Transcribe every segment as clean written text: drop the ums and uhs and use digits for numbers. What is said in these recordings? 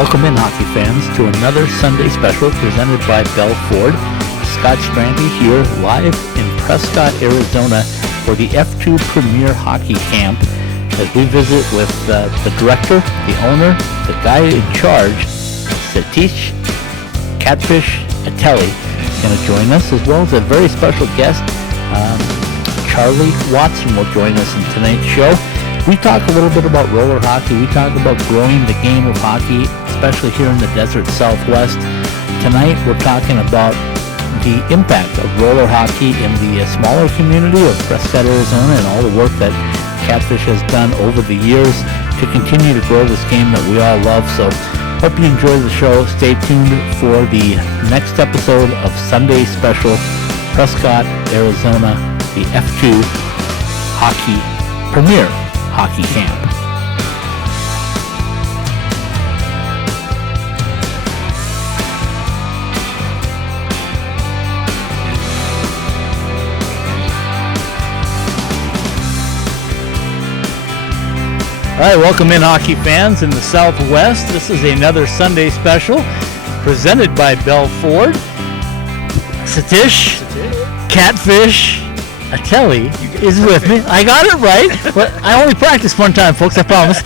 Welcome in, hockey fans, to another Sunday special presented by Bell Ford. Scott Strandy here live in Prescott, Arizona for the F2 Premier Hockey Camp as we visit with the director, the owner, the guy in charge, Satish Catfish Atelli, going to join us, as well as a very special guest, Charlie Watson will join us in tonight's show. We talk a little bit about roller hockey. We talk about growing the game of hockey, especially here in the desert Southwest. Tonight we're talking about the impact of roller hockey in the smaller community of Prescott, Arizona, and all the work that Catfish has done over the years to continue to grow this game that we all love. So hope you enjoy the show. Stay tuned for the next episode of Sunday Special Prescott, Arizona, the F2 Hockey Premier Hockey Camp. All right, welcome in, hockey fans in the Southwest. This is another Sunday special presented by Bell Ford. Satish Catfish Atelli is with me. I got it right, but I only practiced one time, folks, I promise.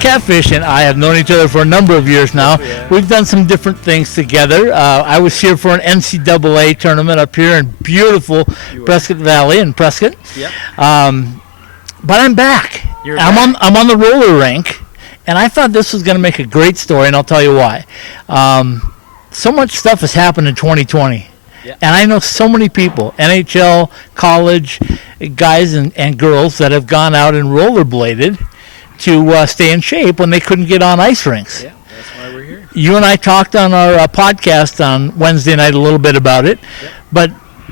Catfish and I have known each other for a number of years now. We've done some different things together. I was here for an NCAA tournament up here in beautiful Prescott Valley in Prescott. Yep. But I'm back. I'm on the roller rink, and I thought this was going to make a great story, and I'll tell you why. So much stuff has happened in 2020. Yeah. And I know so many people, NHL, college guys and girls that have gone out and rollerbladed to stay in shape when they couldn't get on ice rinks. Yeah, that's why we're here. You and I talked on our podcast on Wednesday night a little bit about it. Yeah. But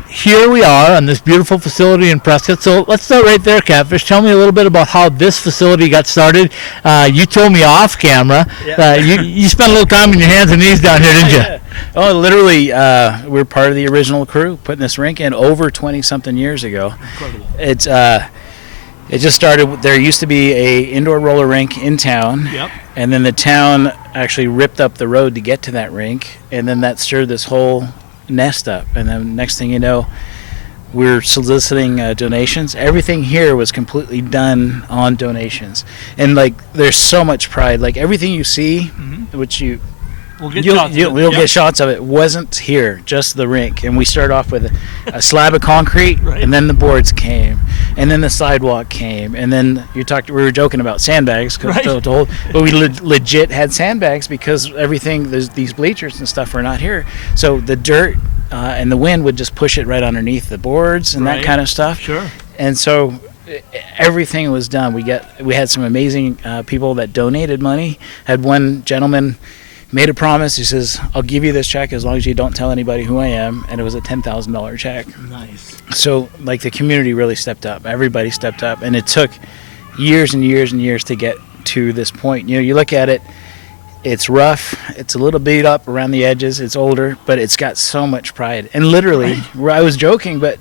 here we are on this beautiful facility in Prescott. So let's start right there, Catfish. Tell me a little bit about how this facility got started. You told me off camera. Yeah. You spent a little time on your hands and knees down here, didn't you? Yeah. Oh, literally, we're part of the original crew putting this rink in over 20-something years ago. Incredible. It just started. There used to be a indoor roller rink in town. Yep. And then the town actually ripped up the road to get to that rink, and then that stirred this whole nest up. And then next thing you know, we're soliciting donations. Everything here was completely done on donations, and like there's so much pride. Like everything you see, which you'll get shots of it, wasn't here, just the rink. And we started off with a slab of concrete, right. And then the boards came, and then the sidewalk came, and then we were joking about sandbags, right. But we legit had sandbags because everything, these bleachers and stuff are not here. So the dirt and the wind would just push it right underneath the boards and that kind of stuff. Sure. And so everything was done. We had some amazing people that donated money. Had one gentleman made a promise. He says, I'll give you this check as long as you don't tell anybody who I am. And it was a $10,000 check. Nice. So, like, the community really stepped up. Everybody stepped up. And it took years and years and years to get to this point. You know, you look at it, it's rough. It's a little beat up around the edges. It's older, but it's got so much pride. And literally, I was joking, but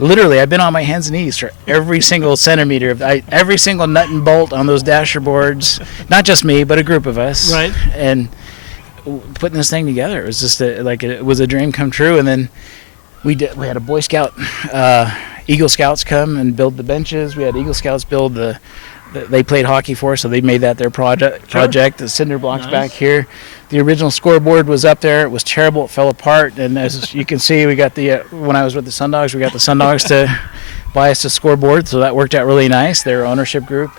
literally, I've been on my hands and knees for every single centimeter of every single nut and bolt on those dasher boards. Not just me, but a group of us. Right. And putting this thing together, it was just it was a dream come true. And then we had a Boy Scout, Eagle Scouts come and build the benches. We had Eagle Scouts build they played hockey for us, so they made that their project. The cinder blocks back here. The original scoreboard was up there. It was terrible. It fell apart. And as you can see, we got when I was with the Sundogs, we got the Sundogs to buy us a scoreboard, so that worked out really nice. Their ownership group.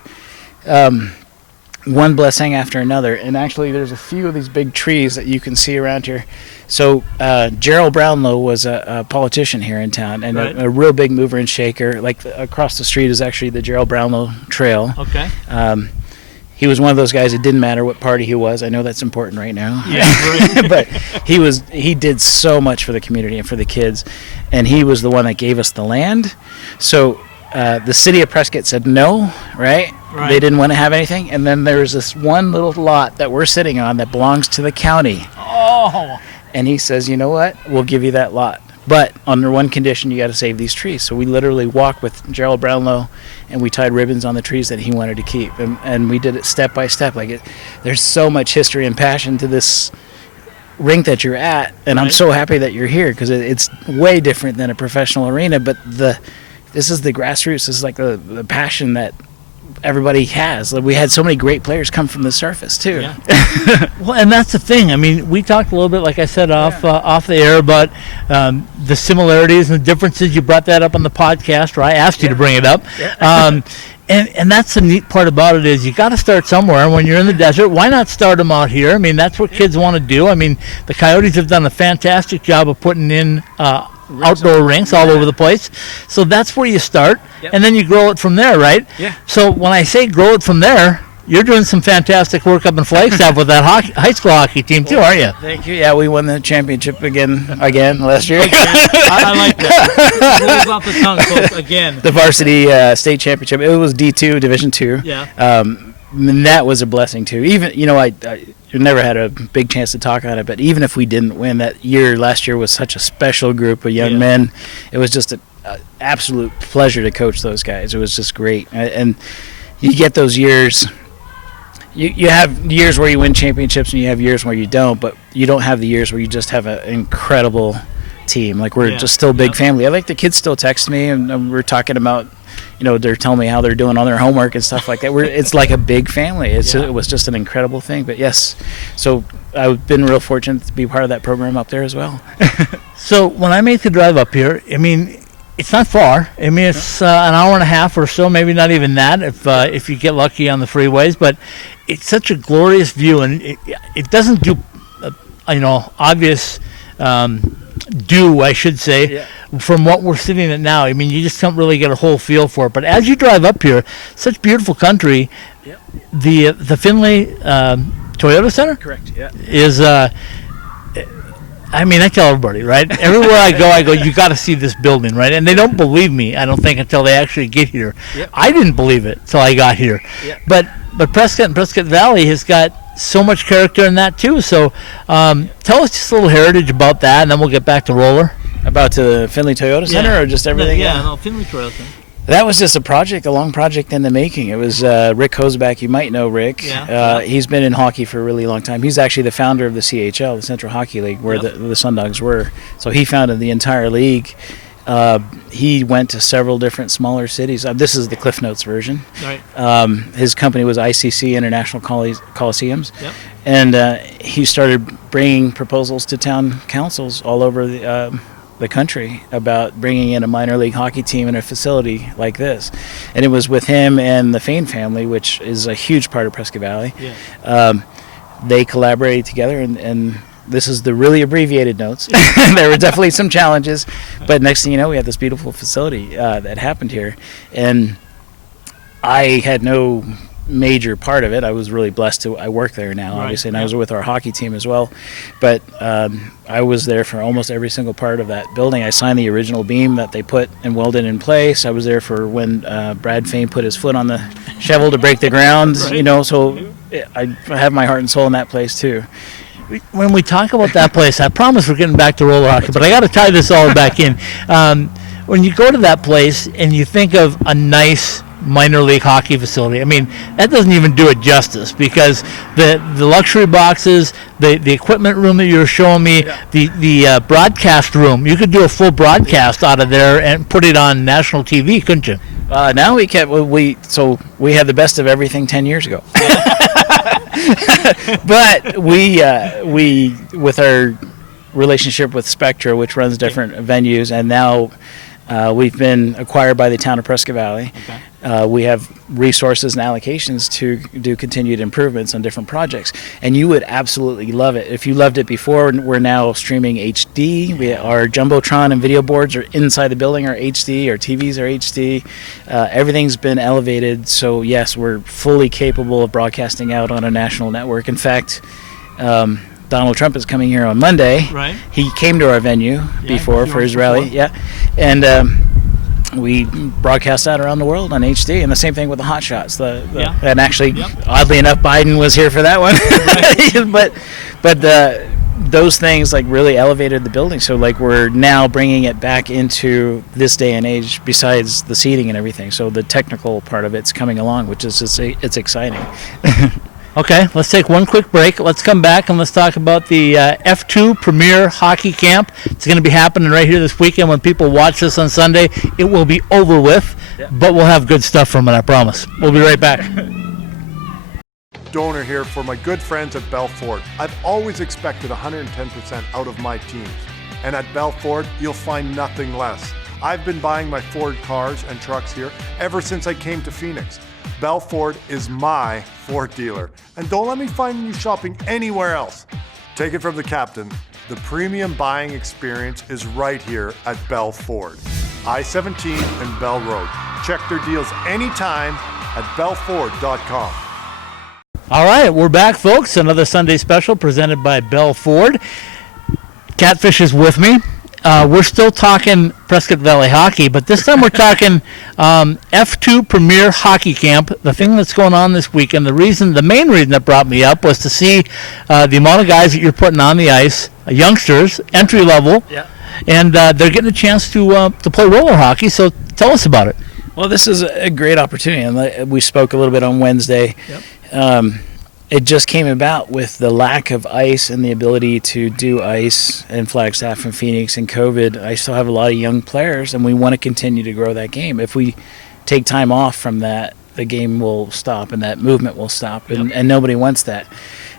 One blessing after another, and actually there's a few of these big trees that you can see around here. So Gerald Brownlow was a politician here in town, and a real big mover and shaker. Like across the street is actually the Gerald Brownlow Trail. Okay. He was one of those guys. It didn't matter what party he was. I know that's important right now. Yeah. But he did so much for the community and for the kids, and he was the one that gave us the land. So the city of Prescott said no, right? They didn't want to have anything. And then there's this one little lot that we're sitting on that belongs to the county. Oh. And he says, you know what? We'll give you that lot. But under one condition, you got to save these trees. So we literally walked with Gerald Brownlow, and we tied ribbons on the trees that he wanted to keep, and we did it step by step. There's so much history and passion to this rink that you're at, and I'm so happy that you're here, because it's way different than a professional arena. But this is the grassroots. This is like the passion that everybody has. Like, we had so many great players come from the surface too. Yeah. Well, and that's the thing. I mean, we talked a little bit, like I said, off the air about the similarities and the differences. You brought that up on the podcast, or I asked you to bring it up. Yeah. And that's the neat part about it, is you got to start somewhere. And when you're in the desert, why not start them out here? I mean, that's what kids want to do. I mean, the Coyotes have done a fantastic job of putting in outdoor rinks all over the place. So that's where you start, and then you grow it from there, right? Yeah. So when I say grow it from there, you're doing some fantastic work up in Flagstaff with that high school hockey team too, aren't you? Thank you. Yeah, we won the championship again last year. I like that. Rolls off the tongue, folks, again. The varsity state championship. It was D2, Division II. Yeah. And that was a blessing too. Even, I never had a big chance to talk on it, but even if we didn't win last year was such a special group of young men. It was just an absolute pleasure to coach those guys. It was just great. And you get those years. You have years where you win championships, and you have years where you don't, but you don't have the years where you just have an incredible team. Like, we're just still a big family. I like the kids still text me, and we're talking about, they're telling me how they're doing on their homework and stuff like that. It's like a big family. It was just an incredible thing. But yes, so I've been real fortunate to be part of that program up there as well. So when I make the drive up here, I mean, it's not far. I mean, it's an hour and a half or so, maybe not even that, if you get lucky on the freeways. But it's such a glorious view, and it doesn't do, obvious I should say, from what we're sitting at now. I mean, you just don't really get a whole feel for it. But as you drive up here, such beautiful country. The Findlay Toyota Center, correct? Yeah, is. I mean, I tell everybody, right? Everywhere I go, you got to see this building, right? And they don't believe me, I don't think, until they actually get here. Yep. I didn't believe it till I got here. Yep. But Prescott and Prescott Valley has got so much character in that too. So tell us just a little heritage about that, and then we'll get back to Roller. About the Findlay Toyota Center, or just everything? Findlay Toyota Center. That was just a long project in the making. It was Rick Hoseback. You might know Rick. Yeah. He's been in hockey for a really long time. He's actually the founder of the CHL, the Central Hockey League, where the Sundogs were. So he founded the entire league. He went to several different smaller cities. This is the Cliff Notes version. Right. His company was ICC, International Coliseums. Yep. And he started bringing proposals to town councils all over the country about bringing in a minor league hockey team in a facility like this. And it was with him and the Fain family, which is a huge part of Prescott Valley. Yeah. They collaborated together, and this is the really abbreviated notes. There were definitely some challenges, but next thing you know, we had this beautiful facility that happened here. And I had no major part of it. I was really blessed I work there now, obviously, and I was with our hockey team as well. But I was there for almost every single part of that building. I signed the original beam that they put and welded in place. I was there for when Brad Fain put his foot on the shovel to break the ground, so I have my heart and soul in that place too. When we talk about that place, I promise we're getting back to roller hockey, but I got to tie this all back in. When you go to that place and you think of a nice minor league hockey facility, I mean, that doesn't even do it justice, because the luxury boxes, the equipment room that you were showing me, the broadcast room, you could do a full broadcast out of there and put it on national TV, couldn't you? Now we had the best of everything 10 years ago. But we with our relationship with Spectra, which runs different venues, and now we've been acquired by the town of Prescott Valley. Okay. We have resources and allocations to do continued improvements on different projects, and you would absolutely love it. If you loved it before, we're now streaming HD. Our Jumbotron and video boards are inside the building are HD. Our TVs are HD. Everything's been elevated, so yes, we're fully capable of broadcasting out on a national network. In fact, Donald Trump is coming here on Monday. Right. He came to our venue before for his rally. Yeah, and we broadcast that around the world on HD, and the same thing with the Hot Shots. And actually, oddly enough, Biden was here for that one. But those things like really elevated the building. So like we're now bringing it back into this day and age. Besides the seating and everything, so the technical part of it's coming along, which is it's exciting. Okay, let's take one quick break. Let's come back and let's talk about the F2 Premier Hockey Camp. It's going to be happening right here this weekend. When people watch this on Sunday, it will be over with, but we'll have good stuff from it, I promise. We'll be right back. Donor here for my good friends at Bell Ford. I've always expected 110% out of my teams, and at Bell Ford, you'll find nothing less. I've been buying my Ford cars and trucks here ever since I came to Phoenix. Bell Ford is my Ford dealer, and don't let me find you shopping anywhere else. Take it from the captain. The premium buying experience is right here at Bell Ford. I-17 and Bell Road. Check their deals anytime at bellford.com. All right, we're back, folks. Another Sunday special presented by Bell Ford. Catfish is with me. We're still talking Prescott Valley hockey, but this time we're talking F2 Premier Hockey Camp, the thing that's going on this weekend. The main reason that brought me up was to see the amount of guys that you're putting on the ice, youngsters, entry level, and they're getting a chance to play roller hockey. So tell us about it. Well, this is a great opportunity, and we spoke a little bit on Wednesday. It just came about with the lack of ice and the ability to do ice in Flagstaff and Phoenix and COVID. I still have a lot of young players, and we want to continue to grow that game. If we take time off from that, the game will stop and that movement will stop, and nobody wants that.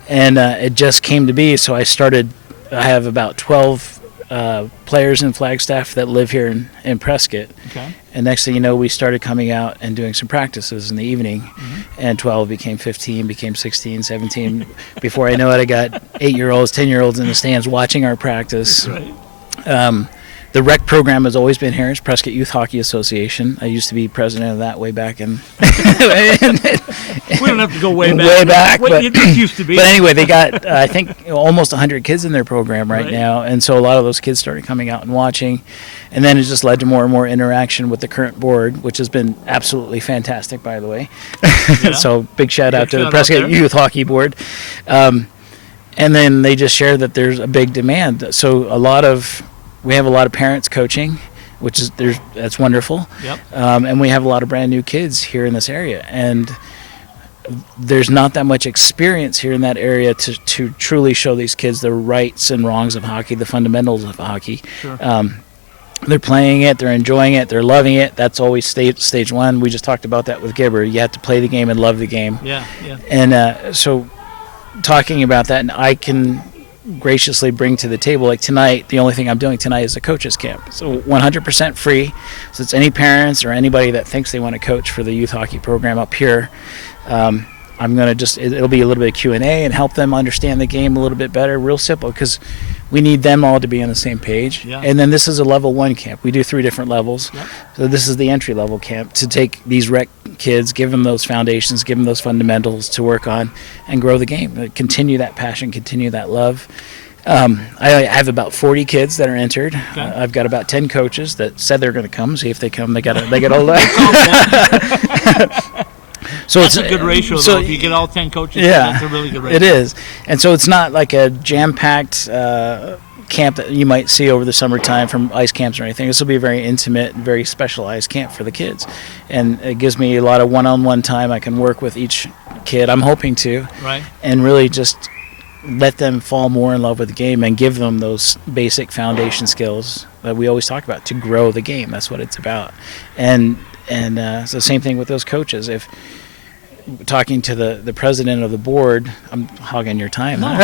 And it just came to be, so I have about 12 players in Flagstaff that live here in Prescott. Okay. And next thing you know, we started coming out and doing some practices in the evening, and 12 became 15, became 16, 17. Before I know it, I got 8-year-olds, 10-year-olds in the stands watching our practice. Right. The rec program has always been here. It's Prescott Youth Hockey Association. I used to be president of that way back in. We don't have to go way back. Way back. But it used to be. But anyway, they got, I think, almost 100 kids in their program right now. And so a lot of those kids started coming out and watching. And then it just led to more and more interaction with the current board, which has been absolutely fantastic, by the way. Yeah. So big shout out to the Prescott Youth Hockey Board. And then they just shared that there's a big demand. So we have a lot of parents coaching, which is that's wonderful. Yep. And we have a lot of brand new kids here in this area, and there's not that much experience here in that area to truly show these kids the rights and wrongs of hockey, the fundamentals of hockey. Sure. They're playing it, they're enjoying it, they're loving it. That's always stage one. We just talked about that with Gibber. You have to play the game and love the game. Yeah. And so talking about that, and I can graciously bring to the table, like tonight, the only thing I'm doing tonight is a coaches camp, so 100% free. So it's any parents or anybody that thinks they want to coach for the youth hockey program up here. I'm going to it'll be a little bit of Q&A and help them understand the game a little bit better. Real simple, because we need them all to be on the same page. Yeah. And then this is a level 1 camp. We do 3 different levels. Yep. So this is the entry level camp to take these rec kids, give them those foundations, give them those fundamentals to work on and grow the game. Continue that passion, continue that love. I have about 40 kids that are entered. Okay. I've got about 10 coaches that said they're going to come. See if they come. They get all that. So that's a good ratio, though. If you get all 10 coaches, that's a really good ratio. It is. And so it's not like a jam-packed camp that you might see over the summertime from ice camps or anything. This will be a very intimate, very specialized camp for the kids. And it gives me a lot of one-on-one time. I can work with each kid. I'm hoping to. Right. And really just let them fall more in love with the game and give them those basic foundation skills that we always talk about to grow the game. That's what it's about. And it's the same thing with those coaches. If talking to the president of the board, I'm hogging your time. No.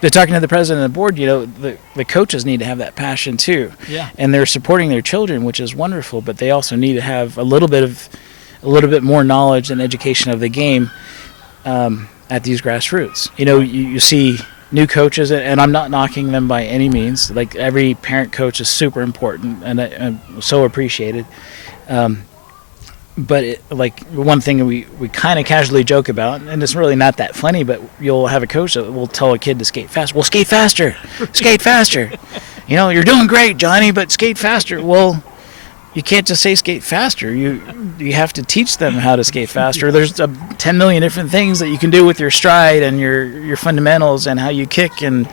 They're talking to the president of the board. The coaches need to have that passion too. Yeah. And they're supporting their children, which is wonderful. But they also need to have a little bit more knowledge and education of the game at these grassroots. You see new coaches, and I'm not knocking them by any means. Like, every parent coach is super important and so appreciated. But one thing we kind of casually joke about, and it's really not that funny, but you'll have a coach that will tell a kid to skate fast. Well, skate faster, skate faster. You're doing great, Johnny, but skate faster. Well, you can't just say skate faster. You have to teach them how to skate faster. There's 10 million different things that you can do with your stride and your fundamentals and how you kick and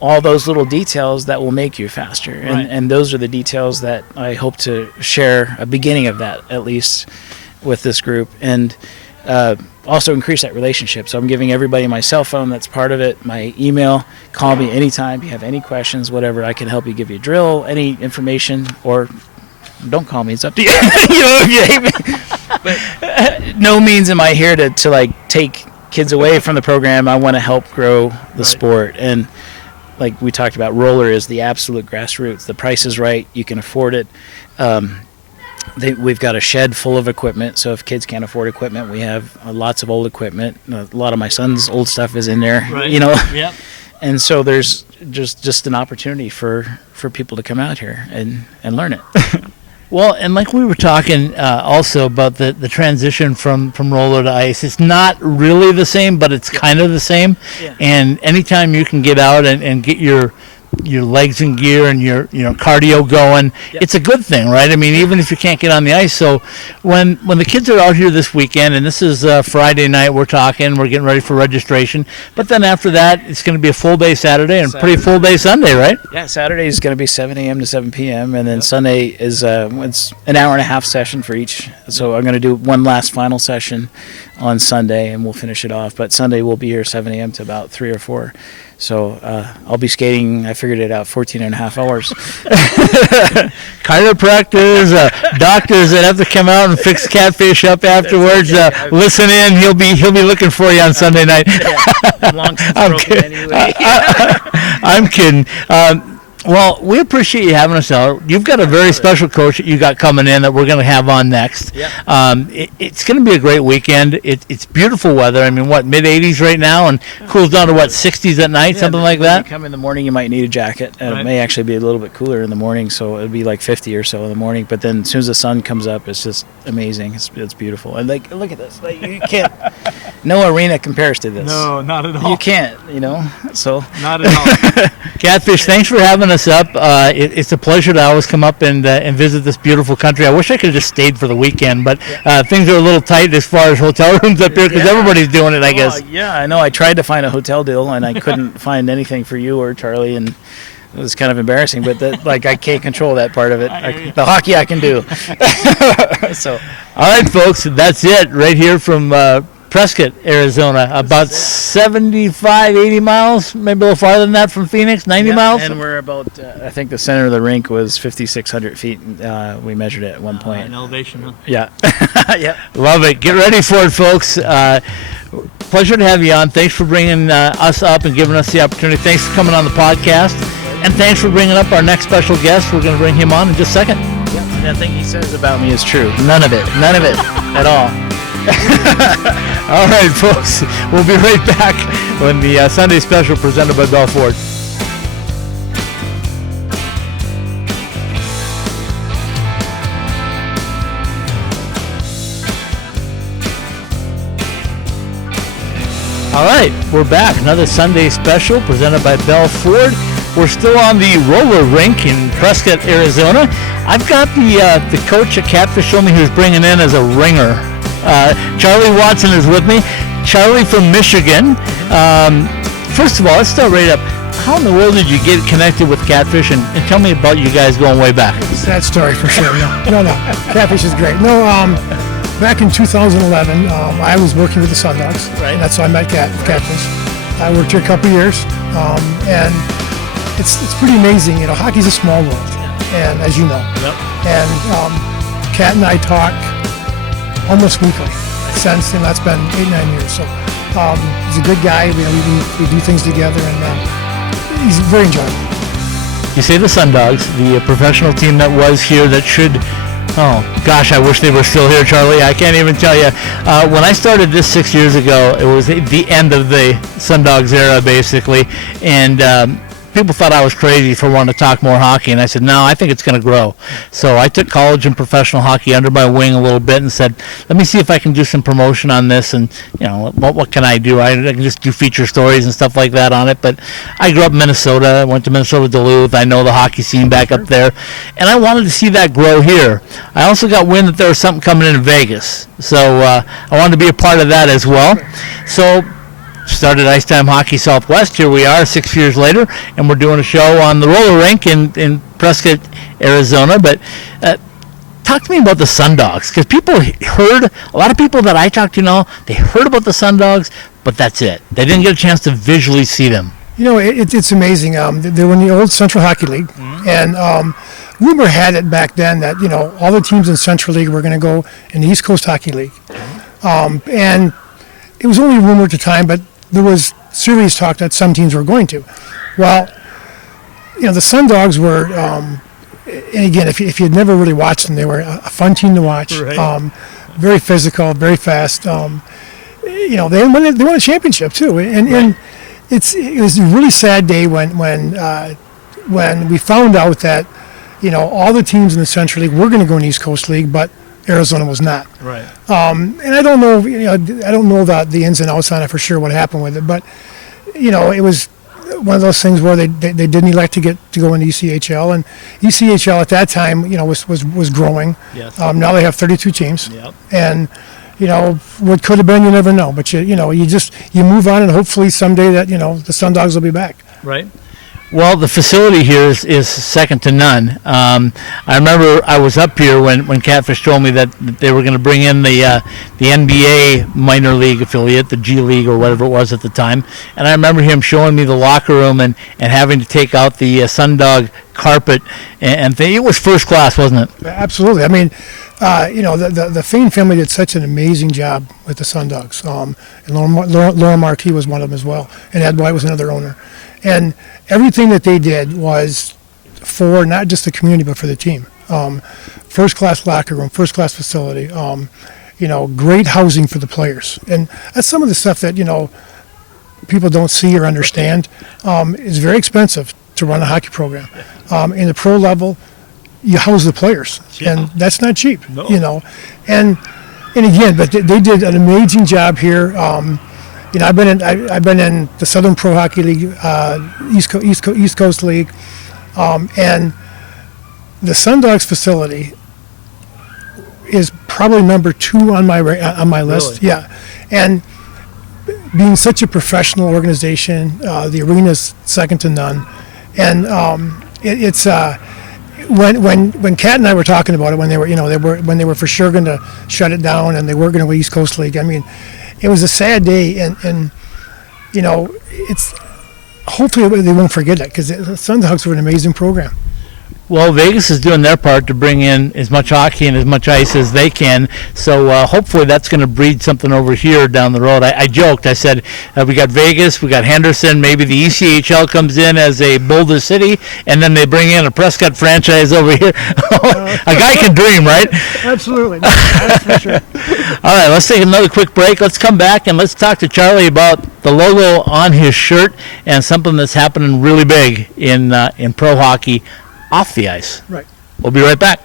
all those little details that will make you faster. And those are the details that I hope to share, a beginning of that at least, with this group. And also increase that relationship. So I'm giving everybody my cell phone. That's part of it. My email. Call me anytime. If you have any questions, whatever, I can help you, give you a drill, any information, or don't call me. It's up to you. You know, if you hate me. But no means am I here to like take kids away from the program. I want to help grow the sport. And like we talked about, roller is the absolute grassroots. The price is right. You can afford it. We've got a shed full of equipment, so if kids can't afford equipment, we have lots of old equipment. A lot of my son's old stuff is in there, you know. Yep. And so there's just an opportunity for people to come out here and learn it. Well, and like we were talking also about the transition from roller to ice, it's not really the same, but it's kind of the same. Yeah. And anytime you can get out and get your legs in gear and your cardio going, it's a good thing, right? I mean, even if you can't get on the ice. So when the kids are out here this weekend, and this is Friday night, we're getting ready for registration, but then after that it's going to be a full day Saturday and pretty full day Sunday, right? Yeah, Saturday is going to be 7 a.m. to 7 p.m. and then Sunday is it's an hour and a half session for each. So I'm going to do one last final session on Sunday and we'll finish it off, but Sunday we'll be here 7 a.m. to about 3 or 4. So I'll be skating, I figured it out, 14 and a half hours. Chiropractors, doctors that have to come out and fix catfish up afterwards. Listen in, he'll be looking for you on Sunday night. I'm kidding. Anyway. I'm kidding. Well, we appreciate you having us out. You've got a very special coach that you got coming in that we're going to have on next. Yeah. It's going to be a great weekend. It's beautiful weather. I mean, mid-80s right now, and cools down to 60s at night, something like that? When you come in the morning, you might need a jacket. And it may actually be a little bit cooler in the morning, so it'll be like 50 or so in the morning. But then as soon as the sun comes up, it's just amazing. It's beautiful. And like, look at this. Like, you can't. No arena compares to this. No, not at all. You can't. So not at all. Catfish, thanks for having us up. It's a pleasure to always come up and visit this beautiful country. I wish I could have just stayed for the weekend, but things are a little tight as far as hotel rooms up here because everybody's doing it, I guess. Yeah, I know. I tried to find a hotel deal, and I couldn't find anything for you or Charlie, and it was kind of embarrassing, but I can't control that part of it. The hockey I can do. So, all right, folks, that's it right here from Prescott, Arizona, about 75, 80 miles, maybe a little farther than that from Phoenix, 90 miles. And we're about, I think the center of the rink was 5,600 feet. We measured it at one point. An elevation, huh? Yeah. Yeah. Love it. Get ready for it, folks. Pleasure to have you on. Thanks for bringing us up and giving us the opportunity. Thanks for coming on the podcast. And thanks for bringing up our next special guest. We're going to bring him on in just a second. Yeah, nothing he says about me is true. None of it at all. All right, folks, we'll be right back when the Sunday special presented by Bell Ford. All right, we're back. Another Sunday special presented by Bell Ford. We're still on the roller rink in Prescott, Arizona. I've got the coach at Catfish showing me who's bringing in as a ringer. Charlie Watson is with me. Charlie from Michigan. First of all, let's start right up. How in the world did you get connected with Catfish, and tell me about you guys going way back? Sad story for sure. No. Catfish is great. No, back in 2011, I was working with the Sundogs. Right. That's how I met Catfish. I worked here a couple years, and it's pretty amazing. Hockey's a small world, and as you know. Yep. And Cat and I talk almost weekly since, and that's been 8-9 years. So he's a good guy. We do things together, and he's very enjoyable. You say the Sundogs, the professional team that was here that should. Oh gosh, I wish they were still here, Charlie. I can't even tell you. When I started this 6 years ago, it was the end of the Sundogs era, basically, and people thought I was crazy for wanting to talk more hockey, and I said, no, I think it's going to grow. So I took college and professional hockey under my wing a little bit and said, let me see if I can do some promotion on this, and what can I do? I can just do feature stories and stuff like that on it. But I grew up in Minnesota. I went to Minnesota Duluth. I know the hockey scene back up there, and I wanted to see that grow here. I also got wind that there was something coming in Vegas, so I wanted to be a part of that as well. So started Ice Time Hockey Southwest. Here we are 6 years later, and we're doing a show on the roller rink in Prescott, Arizona. But talk to me about the Sundogs, because a lot of people that I talked to they heard about the Sundogs, but that's it. They didn't get a chance to visually see them. It's amazing. They were in the old Central Hockey League, and rumor had it back then that all the teams in Central League were going to go in the East Coast Hockey League, and it was only a rumor at the time, but there was serious talk that some teams were going to. Well, the Sundogs were, and again, if you had never really watched them, they were a fun team to watch. Right. Very physical, very fast. They won a championship too, and it was a really sad day when we found out that all the teams in the Central League were going to go in the East Coast League, but Arizona was not. Right. And I don't know, I don't know the ins and outs on it for sure, what happened with it, but it was one of those things where they didn't elect to go into ECHL, and ECHL at that time, was growing. Yes. Now they have 32 teams. Yep. And what could have been, you never know. But you move on, and hopefully someday that the Sundogs will be back. Right. Well, the facility here is second to none. I remember I was up here when Catfish told me that they were going to bring in the NBA minor league affiliate, the G League or whatever it was at the time. And I remember him showing me the locker room and having to take out the Sundog carpet and it was first class, wasn't it? Absolutely. I mean, the Fain family did such an amazing job with the Sundogs. And Laura Marquis was one of them as well. And Ed White was another owner. And everything that they did was for not just the community, but for the team. First-class locker room, first-class facility, great housing for the players. And that's some of the stuff that, people don't see or understand. It's very expensive to run a hockey program. In the pro level, you house the players, and that's not cheap, No. And again, but they did an amazing job here. I've been in the Southern Pro Hockey League, East Coast League, and the Sundogs facility is probably number 2 on my list. Really? Yeah, and being such a professional organization, the arena's second to none, and it's when Kat and I were talking about it when they were for sure going to shut it down and they were going to go East Coast League. I mean, it was a sad day, and it's hopefully they won't forget it, because the Sundogs were an amazing program. Well, Vegas is doing their part to bring in as much hockey and as much ice as they can, so hopefully that's going to breed something over here down the road. I joked. I said we got Vegas, we got Henderson, maybe the ECHL comes in as a Boulder City, and then they bring in a Prescott franchise over here. A guy can dream, right? Absolutely. That's for sure. All right, let's take another quick break. Let's come back and let's talk to Charlie about the logo on his shirt and something that's happening really big in pro hockey off the ice. Right. We'll be right back.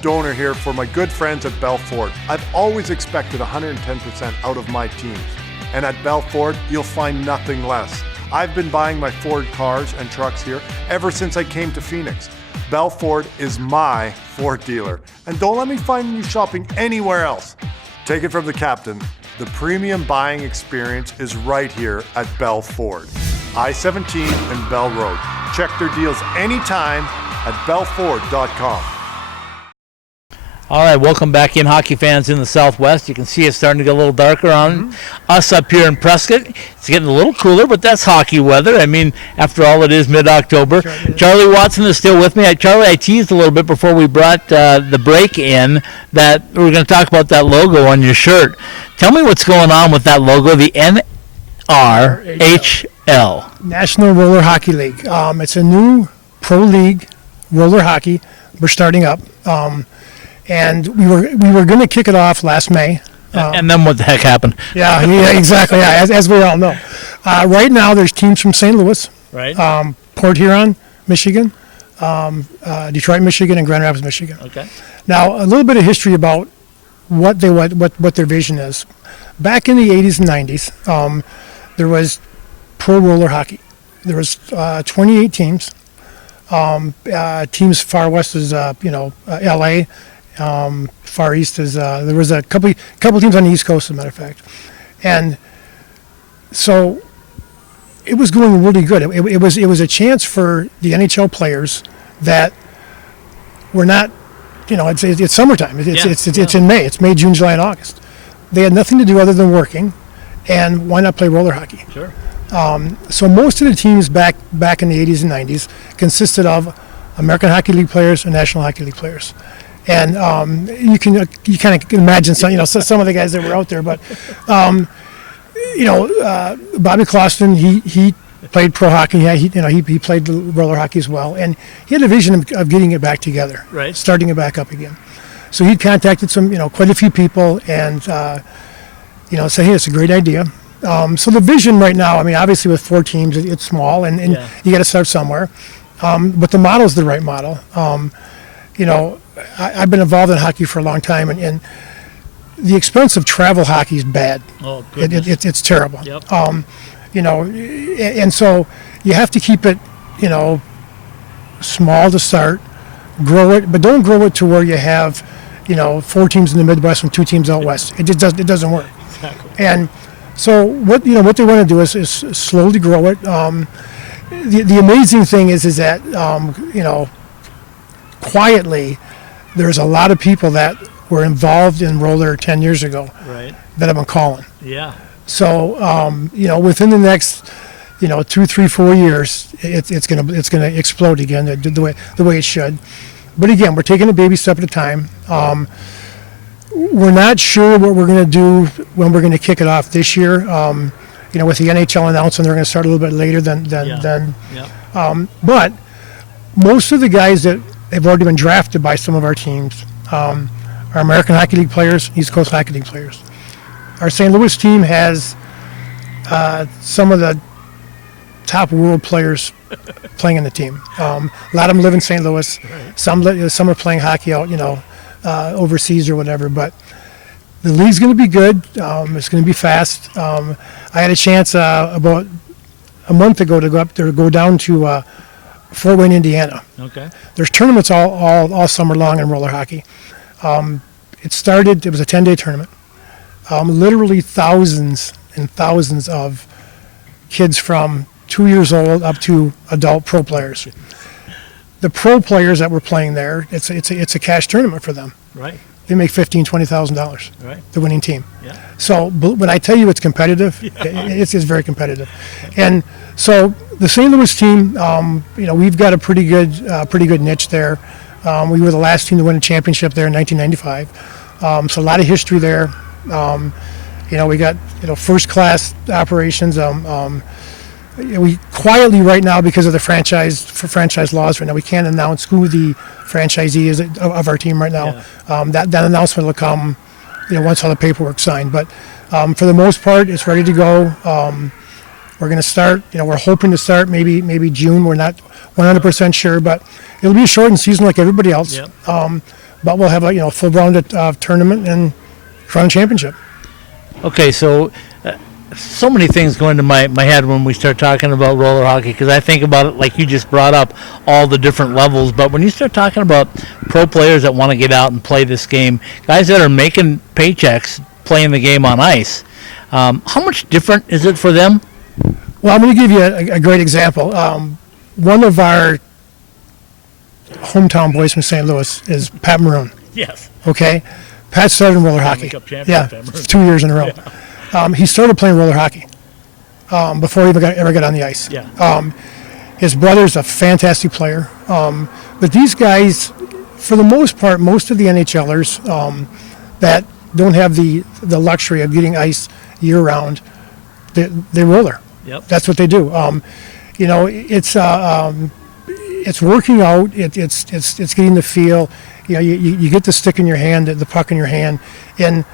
Donor here for my good friends at Bell Ford. I've always expected 110% out of my teams. And at Bell Ford, you'll find nothing less. I've been buying my Ford cars and trucks here ever since I came to Phoenix. Bell Ford is my Ford dealer. And don't let me find you shopping anywhere else. Take it from the captain. The premium buying experience is right here at Bell Ford. I-17 and Bell Road. Check their deals anytime at bellford.com. All right, welcome back in, hockey fans in the Southwest. You can see it's starting to get a little darker on us up here in Prescott. It's getting a little cooler, but that's hockey weather. I mean, after all, it is mid-October. Sure. Charlie Watson is still with me. Charlie, I teased a little bit before we brought the break in that we're going to talk about that logo on your shirt. Tell me what's going on with that logo, the NRHL. National Roller Hockey League. It's a new pro league, roller hockey. We're starting up. And we were going to kick it off last May. And then what the heck happened? Yeah, exactly. Yeah, as we all know. Right now, there's teams from St. Louis, Right. Port Huron, Michigan, Detroit, Michigan, and Grand Rapids, Michigan. Okay. Now, a little bit of history about what their vision is. Back in the 80s and 90s, there was pro roller hockey. There was 28 teams. Teams far west is L.A. Far east is there was a couple teams on the East Coast, as a matter of fact, and so it was going really good. It was a chance for the NHL players that were not, it's summertime. It's in May. It's May, June, July, and August. They had nothing to do other than working, and why not play roller hockey? Sure. So most of the teams back in the 80s and 90s consisted of American Hockey League players and National Hockey League players, and you kind of imagine some of the guys that were out there. But Bobby Clauston, he played pro hockey. Yeah, he played roller hockey as well, and he had a vision of getting it back together, Right. starting it back up again. So he'd contacted quite a few people and said, hey, it's a great idea. So the vision right now, obviously with 4 teams, it's small, and you got to start somewhere. But the model is the right model. I've been involved in hockey for a long time, and the expense of travel hockey is bad. Oh, goodness. It's terrible. Yep. And so you have to keep it, small to start, grow it, but don't grow it to where you have, 4 teams in the Midwest and 2 teams out west. It doesn't work. Exactly. And so what they want to do is slowly grow it. The amazing thing is that quietly there's a lot of people that were involved in roller 10 years ago Right. that have been calling. Yeah. So within the next 2, 3, 4 years, it's gonna explode again the way it should. But again, we're taking a baby step at a time. We're not sure what we're going to do when we're going to kick it off this year. With the NHL announcing they're going to start a little bit later than. Yeah. But most of the guys that have already been drafted by some of our teams are American Hockey League players, East Coast Hockey League players. Our St. Louis team has some of the top world players playing in the team. A lot of them live in St. Louis. Right. Some are playing hockey out, overseas or whatever. But the league's going to be good. It's going to be fast. I had a chance about a month ago to go down to Fort Wayne, Indiana. Okay. There's tournaments all summer long in roller hockey. It was a 10-day tournament. Literally thousands and thousands of kids from 2 years old up to adult pro players. The pro players that were playing there, it's a cash tournament for them. Right. They make $15,000, $20,000. Right. The winning team. Yeah. So when I tell you it's competitive, it's very competitive. And so the St. Louis team, we've got a pretty good niche there. We were the last team to win a championship there in 1995. So a lot of history there. We got first class operations. We quietly right now, because of the franchise laws right now, we can't announce who the franchisee is of our team right now. Yeah. That announcement will come once all the paperwork's signed. But for the most part, it's ready to go. We're going to start. We're hoping to start maybe June. We're not 100% sure, but it'll be a shortened season like everybody else. Yep. But we'll have a full round tournament and crown championship. Okay, so many things go into my head when we start talking about roller hockey, because I think about it like you just brought up, all the different levels. But when you start talking about pro players that want to get out and play this game, guys that are making paychecks playing the game on ice, how much different is it for them? Well, I'm going to give you a great example. One of our hometown boys from St. Louis is Pat Maroon. Yes. Okay? Pat started in roller hockey. Cup champion, Yeah, Pat Maroon. 2 years in a row. He started playing roller hockey before he ever got on the ice. Yeah. His brother's a fantastic player. But these guys, for the most part, most of the NHLers that don't have the luxury of getting ice year-round, they roller. Yep. That's what they do. It's working out. It's getting the feel. You get the stick in your hand, the puck in your hand, and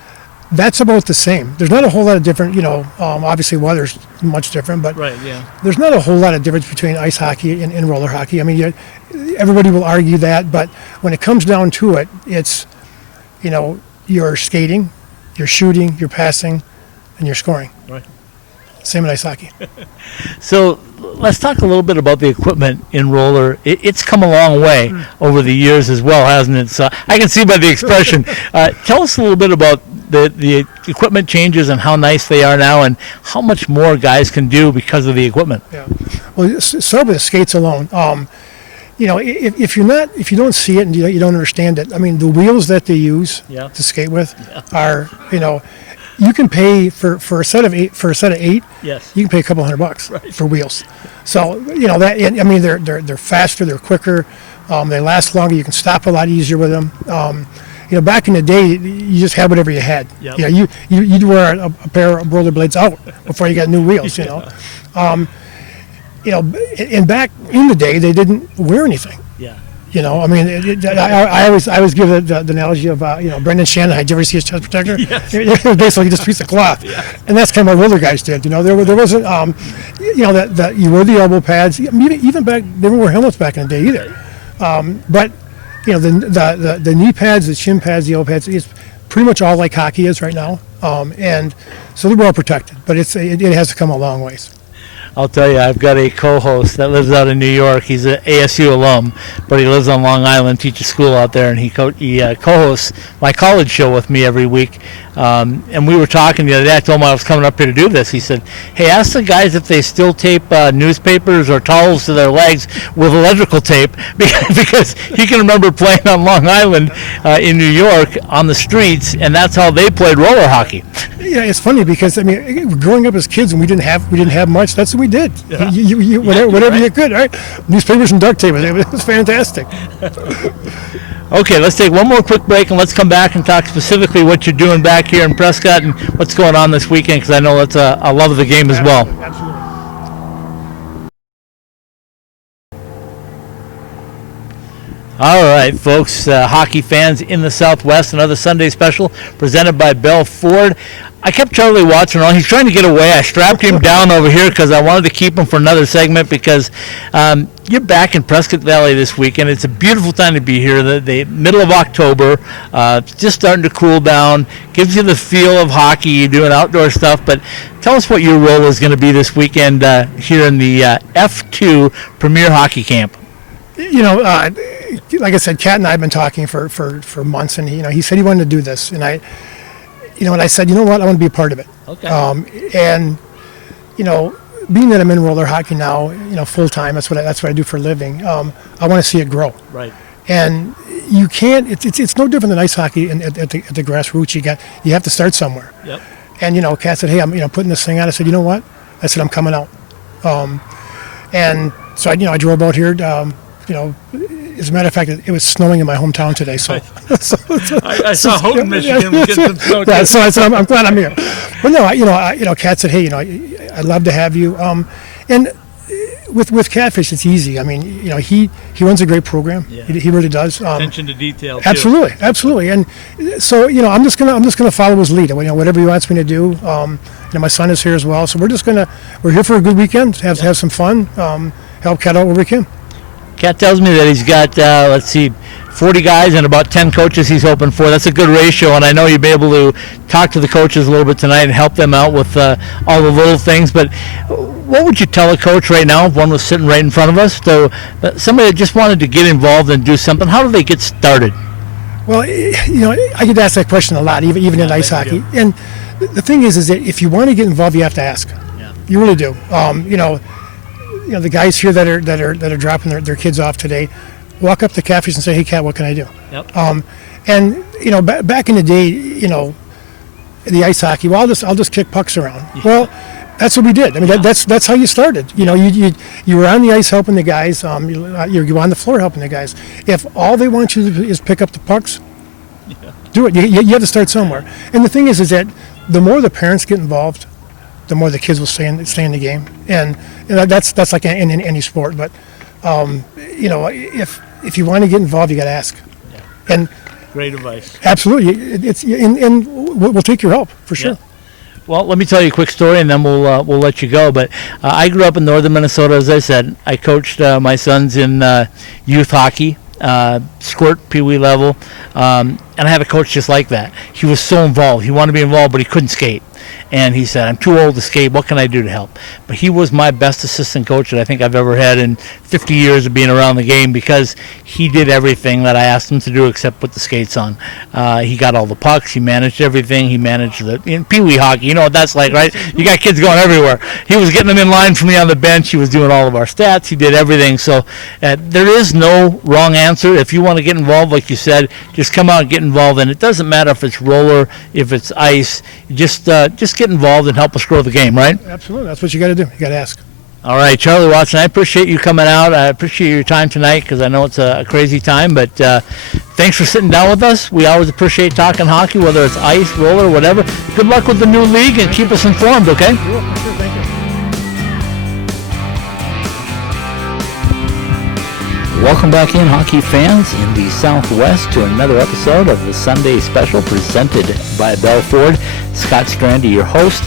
That's about the same. There's not a whole lot of different, obviously weather's much different, but there's not a whole lot of difference between ice hockey and roller hockey. I mean, everybody will argue that, but when it comes down to it, it's, you're skating, you're shooting, you're passing, and you're scoring. Right. Same in ice hockey. So let's talk a little bit about the equipment in roller. It's come a long way over the years as well, hasn't it? So I can see by the expression. Tell us a little bit about the equipment changes and how nice they are now, and how much more guys can do because of the equipment. Yeah. Well, start with the skates alone. If you don't see it and you don't understand it, I mean, the wheels that they use to skate with are, you can pay for a set of eight. Yes. You can pay a couple $100 for wheels. So they're faster, they're quicker, they last longer. You can stop a lot easier with them. Back in the day, you just had whatever you had. Yep. You'd wear a pair of rollerblades out before you got new wheels. And back in the day, they didn't wear anything. Yeah. I always give the analogy of Brendan Shannon. Did you ever see his chest protector? Yes. It was basically just a piece of cloth, and that's kind of what roller guys did. There wasn't that you wear the elbow pads. Even back, they didn't wear helmets back in the day either. But the knee pads, the shin pads, the elbow pads, it's pretty much all like hockey is right now, and so they're well protected. But it has come a long ways. I'll tell you, I've got a co-host that lives out in New York. He's an ASU alum, but he lives on Long Island, teaches school out there, and he co-hosts my college show with me every week. And we were talking the other day. I told him I was coming up here to do this. He said, hey, ask the guys if they still tape newspapers or towels to their legs with electrical tape, because he can remember playing on Long Island in New York on the streets, and that's how they played roller hockey. Yeah, it's funny because growing up as kids and we didn't have much. That's what we did. Yeah. Whatever you could, right? Newspapers and duct tape. It was fantastic. Okay, let's take one more quick break and let's come back and talk specifically what you're doing back here in Prescott and what's going on this weekend, because I know that's a love of the game as well. Absolutely. All right, folks, hockey fans in the Southwest, another Sunday special presented by Bell Ford. I kept Charlie watching around. He's trying to get away. I strapped him down over here because I wanted to keep him for another segment, because you're back in Prescott Valley this weekend. It's a beautiful time to be here. The middle of October, just starting to cool down. Gives you the feel of hockey. You're doing outdoor stuff. But tell us what your role is going to be this weekend here in the F2 Premier Hockey Camp. Like I said, Kat and I have been talking for months, and he said he wanted to do this, and I said, you know what, I want to be a part of it. Okay. Being that I'm in roller hockey now, full time, that's what I do for a living. I want to see it grow. Right. And you can't. It's no different than ice hockey at the grassroots. You have to start somewhere. Yep. And Kat said, hey, I'm putting this thing out. I said, you know what? I said, I'm coming out. And so I drove out here. As a matter of fact, it was snowing in my hometown today. So, I saw Houghton, Michigan, was getting some snow too. Yeah, so I said, I'm glad I'm here. But no, Kat said, hey, I'd love to have you. And with Catfish, it's easy. I mean, he runs a great program. Yeah. He really does. Attention to detail. Absolutely. And so, I'm just gonna follow his lead. Whatever he wants me to do. My son is here as well, so we're here for a good weekend. Have some fun. Help Kat out where we can. Kat tells me that he's got, 40 guys and about 10 coaches he's hoping for. That's a good ratio, and I know you'll be able to talk to the coaches a little bit tonight and help them out with all the little things. But what would you tell a coach right now if one was sitting right in front of us? So somebody that just wanted to get involved and do something, how do they get started? Well, I get asked that question a lot, even in ice hockey. And the thing is that if you want to get involved, you have to ask. Yeah. You really do. The guys here that are dropping their kids off today, walk up to Catfish and say, "Hey, Kat, what can I do?" Yep. And back in the day, the ice hockey. Well, I'll just kick pucks around. Yeah. Well, that's what we did. I mean, that's how you started. You were on the ice helping the guys. You're on the floor helping the guys. If all they want you to do is pick up the pucks, do it. You have to start somewhere. And the thing is that the more the parents get involved, the more the kids will stay in the game, and that's like in any sport. But if you want to get involved, you got to ask. Yeah. And Great advice. Absolutely. It's and we'll take your help for sure. Yeah. Well, let me tell you a quick story, and then we'll let you go. But I grew up in northern Minnesota, as I said. I coached my sons in youth hockey, squirt, pee-wee level, and I had a coach just like that. He was so involved. He wanted to be involved, but he couldn't skate. And he said, I'm too old to skate. What can I do to help? But he was my best assistant coach that I think I've ever had in 50 years of being around the game, because he did everything that I asked him to do except put the skates on. He got all the pucks. He managed everything. He managed the pee-wee hockey. You know what that's like, right? You got kids going everywhere. He was getting them in line for me on the bench. He was doing all of our stats. He did everything. So there is no wrong answer. If you want to get involved, like you said, just come out and get involved. And it doesn't matter if it's roller, if it's ice. Just get involved and help us grow the game, right? Absolutely. That's what you got to do. You got to ask. All right, Charlie Watson, I appreciate you coming out. I appreciate your time tonight, because I know it's a crazy time, but thanks for sitting down with us. We always appreciate talking hockey, whether it's ice, roller, whatever. Good luck with the new league, and keep us informed, okay? Sure, thank you. Welcome back in, hockey fans in the Southwest, to another episode of the Sunday Special presented by Bell Ford. Scott Strandy, your host.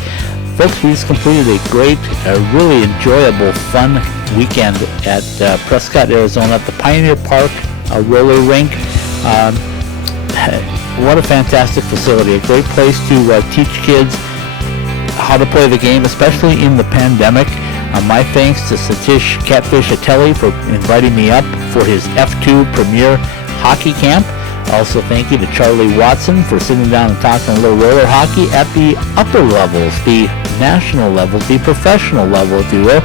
Folks, we just completed a great, really enjoyable, fun weekend at Prescott, Arizona, at the Pioneer Park roller rink. What a fantastic facility. A great place to teach kids how to play the game, especially in the pandemic. My thanks to Satish Catfish Atelli for inviting me up for his F2 Premier Hockey Camp. Also, thank you to Charlie Watson for sitting down and talking a little roller hockey at the upper levels, the national levels, the professional level, if you will.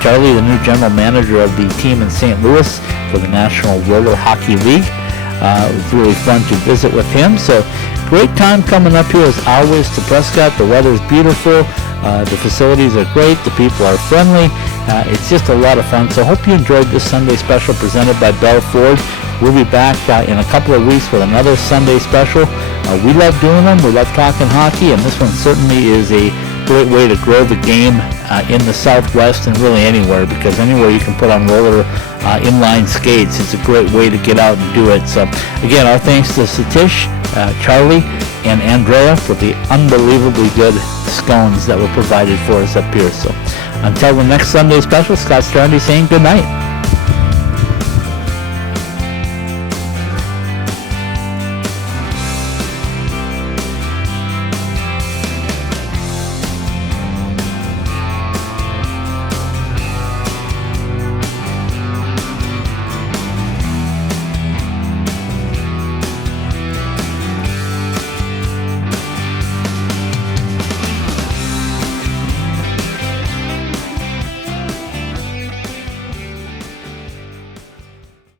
Charlie, the new general manager of the team in St. Louis for the National Roller Hockey League. It was really fun to visit with him. So, great time coming up here as always to Prescott. The weather's beautiful. The facilities are great. The people are friendly. It's just a lot of fun. So, hope you enjoyed this Sunday special presented by Bell Ford. We'll be back in a couple of weeks with another Sunday special. We love doing them. We love talking hockey, and this one certainly is a great way to grow the game in the Southwest and really anywhere, because anywhere you can put on roller inline skates, it's a great way to get out and do it. So, again, our thanks to Satish, Charlie, and Andrea for the unbelievably good scones that were provided for us up here. So, until the next Sunday special, Scott Strandy saying good night.